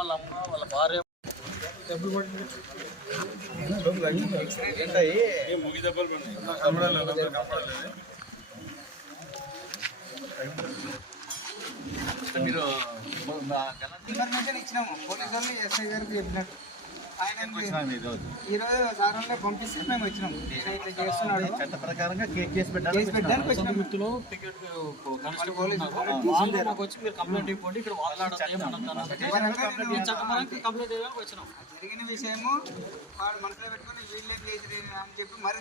వాళ్ళ అమ్మ వాళ్ళ భార్య. మీరు ఇన్ఫర్మేషన్ ఇచ్చినాము. పోలీసు వాళ్ళు ఎస్ఐ గారికి చెప్పినట్టు. ఈరోజు పంపిస్తే మేము ఇట్లా చేస్తున్నాడు. చట్ట ప్రకారంగా కేసు చేసి కేసు పెట్టడానికి వచ్చినాం. వ్యక్తులు టికెట్ కానిస్టేబుల్ ఉన్నారు. వాళ్ళు మాకు వచ్చి మీరు కంప్లైంట్ ఇవ్వండి. ఇక్కడ వాళ్ళ కంప్లైంట్ ఇవ్వడానికి వచ్చినాం. జరిగిన విషయము వాడు మనసులో పెట్టుకొని వీళ్ళేం చేసి అని చెప్పి మరి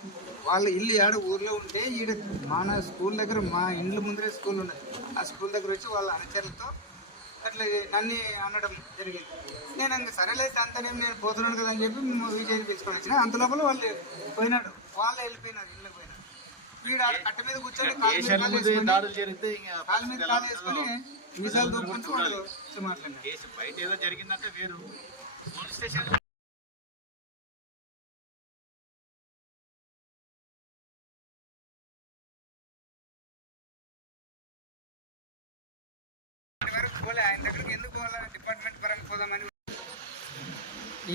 వాళ్ళ ఇల్లు ఆడ ఊర్లో ఉంటే ఈడ మన స్కూల్ దగ్గర మా ఇండ్ల ముందరే స్కూల్ ఉన్నది. ఆ స్కూల్ దగ్గర వచ్చి వాళ్ళ అనుచరులతో అట్లా నన్ను అనడం జరిగింది. నేను ఇంక సరేలైతే అంతనే నేను పోతున్నాను కదా అని చెప్పి విజయ్ తీసుకొని వచ్చిన. అంత లోపల వాళ్ళు పోయినాడు వాళ్ళు వెళ్ళిపోయినారు ఇల్లు పోయినారు. వీడు ఆడ కట్ట మీద కూర్చొని కాలు మీద కాలు వేసుకొని- వచ్చి మాట్లాడినారు. కేసు బయట ఏదో జరిగిందంటే వేరు. పోలీస్ స్టేషన్ పోలే ఆయన దగ్గరికి ఎందుకు పోవాలా డిపార్ట్మెంట్ పరంగా పోదామని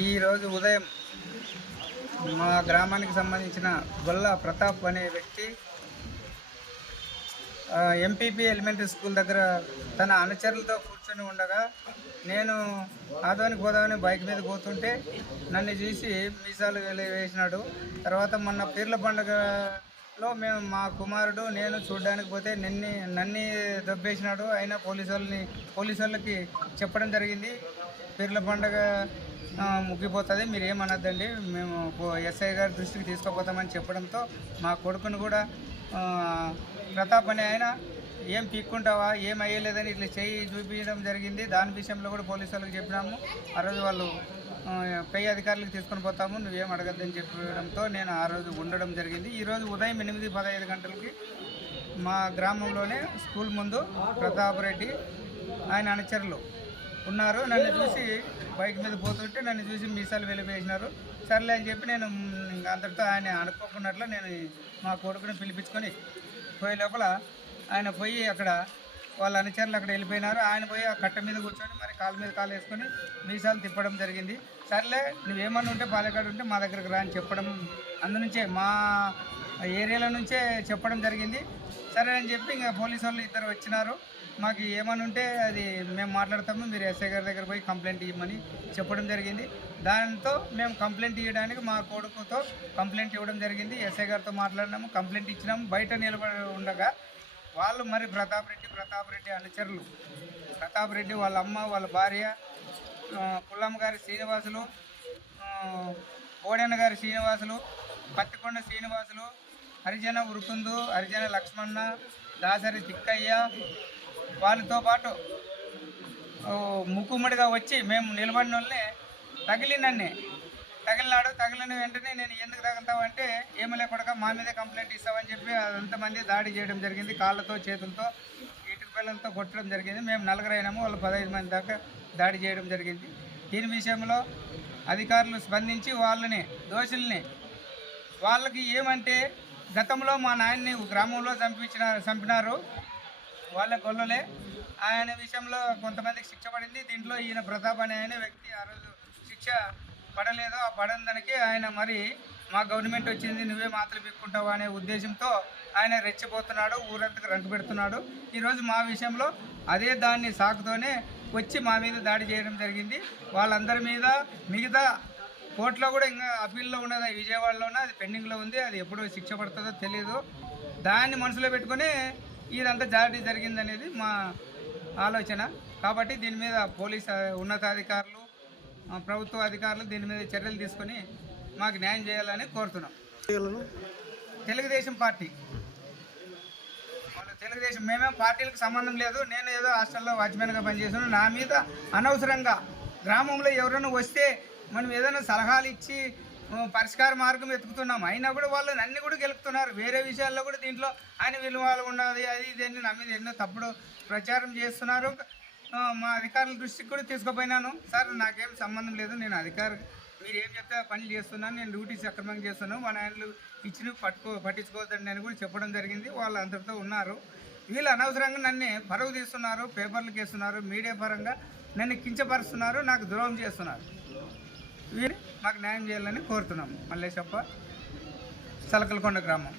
ఈరోజు ఉదయం మా గ్రామానికి సంబంధించిన గొల్ల ప్రతాప్ అనే వ్యక్తి ఎంపీపీ ఎలిమెంటరీ స్కూల్ దగ్గర తన అనుచరులతో కూర్చొని ఉండగా నేను ఆదోనికి పోదామని బైక్ మీద పోతుంటే నన్ను చూసి మీసాలు వేసినాడు. తర్వాత మొన్న పీర్ల లో మేము మా కుమారుడు నేను చూడడానికి పోతే నన్ని నన్ని దొబ్బేసినాడు. అయినా పోలీసు వాళ్ళని పోలీసు వాళ్ళకి చెప్పడం జరిగింది. పీర్ల పండగ ముగ్గిపోతుంది మీరు ఏమనద్దండి మేము ఎస్ఐ గారి దృష్టికి తీసుకుపోతామని చెప్పడంతో మా కొడుకును కూడా ప్రతాప్ అనే ఆయన ఏం పీక్కుంటావా ఏం అయ్యలేదని ఇట్లా చేయి చూపించడం జరిగింది. దాని విషయంలో కూడా పోలీసు వాళ్ళకి చెప్పినాము. ఆ రోజు వాళ్ళు పై అధికారులకు తీసుకొని పోతాము. నువ్వేం అడగద్దని చెప్పడంతో నేను ఆ రోజు ఉండడం జరిగింది. ఈరోజు ఉదయం ఎనిమిది పదహైదు గంటలకి మా గ్రామంలోనే స్కూల్ ముందు ప్రతాప్ రెడ్డి ఆయన అనుచరులు ఉన్నారు. నన్ను చూసి బైక్ మీద పోతుంటే నన్ను చూసి మీసాలు వెలిపేసినారు సర్లే అని చెప్పి నేను అందరితో ఆయన అనుకోకున్నట్లు నేను మా కొడుకుని పిలిపించుకొని పోయే లోపల ఆయన పోయి అక్కడ వాళ్ళ అనుచరులు అక్కడ వెళ్ళిపోయినారు. ఆయన పోయి ఆ కట్ట మీద కూర్చొని మరి కాలు మీద కాలు వేసుకొని మీసాలు తిప్పడం జరిగింది. సర్లే నువ్వేమన్నా ఉంటే పాలకాడు ఉంటే మా దగ్గరకు రా అని చెప్పడం అందునుంచే మా ఏరియాలో నుంచే చెప్పడం జరిగింది. సరే అని చెప్పి ఇంకా పోలీసు వాళ్ళు ఇద్దరు వచ్చినారు. మాకు ఏమని ఉంటే అది మేము మాట్లాడతాము మీరు ఎస్ఐ గారి దగ్గర పోయి కంప్లైంట్ ఇవ్వమని చెప్పడం జరిగింది. దాంతో మేము కంప్లైంట్ ఇవ్వడానికి మా కొడుకుతో కంప్లైంట్ ఇవ్వడం జరిగింది. ఎస్ఐ గారితో మాట్లాడినాము కంప్లైంట్ ఇచ్చినాము. బయట నిలబడి ఉండగా వాళ్ళు మరి ప్రతాప్ రెడ్డి ప్రతాప్ రెడ్డి అనుచరులు. ప్రతాప్ రెడ్డి వాళ్ళ అమ్మ వాళ్ళ భార్య ఆ, పుల్లమ్మ గారి శ్రీనివాసులు కోడెన్న గారి శ్రీనివాసులు పత్తికొండ శ్రీనివాసులు హరిజన ఉరుకుందు హరిజన లక్ష్మణ దాసరి తిక్కయ్య వాళ్ళతో పాటు ఓ, ముక్కుముడిగా వచ్చి మేము నిలబడిన వాళ్ళే తగిలినన్నే తగిలిన వెంటనే నేను ఎందుకు తగులుతావు అంటే ఏమి లేకుండా మా మీదే కంప్లైంట్ ఇస్తామని చెప్పి అంతమంది దాడి చేయడం జరిగింది. కాళ్ళతో చేతులతో ఇటుక పిల్లలతో కొట్టడం జరిగింది. మేము నలుగురు అయినాము వాళ్ళు పదహైదు మంది దాకా దాడి చేయడం జరిగింది. దీని విషయంలో అధికారులు స్పందించి వాళ్ళని దోషుల్ని వాళ్ళకి ఏమంటే గతంలో మా నాయన్ని గ్రామంలో చంపించిన చంపినారు. వాళ్ళ గొల్లలే. ఆయన విషయంలో కొంతమందికి శిక్ష పడింది. దీంట్లో ఈయన ప్రతాప్ అనే ఆయన వ్యక్తి ఆ రోజు శిక్ష పడలేదు ఆ పడని దానికి ఆయన మరి మా గవర్నమెంట్ వచ్చింది నువ్వే మాత్రం పెట్టుకుంటావు అనే ఉద్దేశంతో ఆయన రెచ్చిపోతున్నాడు ఊరంతకు రంకు పెడుతున్నాడు. ఈరోజు మా విషయంలో అదే దాన్ని సాకుతోనే వచ్చి మా మీద దాడి చేయడం జరిగింది. వాళ్ళందరి మీద మిగతా కోర్టులో కూడా ఇంకా అప్పీల్లో ఉన్నది విజయవాడలోనే అది పెండింగ్లో ఉంది అది ఎప్పుడు శిక్ష పడుతుందో తెలియదు దాన్ని మనసులో పెట్టుకొని ఇదంతా జారీ జరిగిందనేది మా ఆలోచన. కాబట్టి దీని మీద పోలీస్ ఉన్నతాధికారులు ప్రభుత్వ అధికారులు దీని మీద చర్యలు తీసుకొని మాకు న్యాయం చేయాలని కోరుతున్నాం. తెలుగుదేశం పార్టీ. వాళ్ళు తెలుగుదేశం మేమేం పార్టీలకు సంబంధం లేదు. నేను ఏదో హాస్టల్లో వాచ్మెన్గా పనిచేసాను నా మీద అనవసరంగా గ్రామంలో ఎవరైనా వస్తే మనం ఏదైనా సలహాలు ఇచ్చి పరిష్కార మార్గం వెతుకుతున్నాం. అయినా కూడా వాళ్ళు అన్ని కూడా గెలుపుతున్నారు. వేరే విషయాల్లో కూడా దీంట్లో ఆయన విలువ ఉన్నది అది ఇది అని నా మీద ఎన్నో తప్పుడు ప్రచారం చేస్తున్నారు. మా అధికారుల దృష్టికి కూడా తీసుకుపోయినాను. సార్ నాకేం సంబంధం లేదు. నేను అధికారి మీరు ఏం చెప్తే పనులు చేస్తున్నాను. నేను డ్యూటీ సక్రమంగా చేస్తున్నాను. మా నాయనలు ఇచ్చిన పట్టుకో పట్టించుకోవద్దండి అని కూడా చెప్పడం జరిగింది. వాళ్ళు అందరితో ఉన్నారు. వీళ్ళు అనవసరంగా నన్ను పరువు తీస్తున్నారు పేపర్లకు వేస్తున్నారు మీడియా పరంగా నన్ను కించపరుస్తున్నారు నాకు ద్రోహం చేస్తున్నారు. వీరు మాకు న్యాయం చేయాలని కోరుతున్నాము మల్లేశప్ప చలకలకొండ గ్రామం.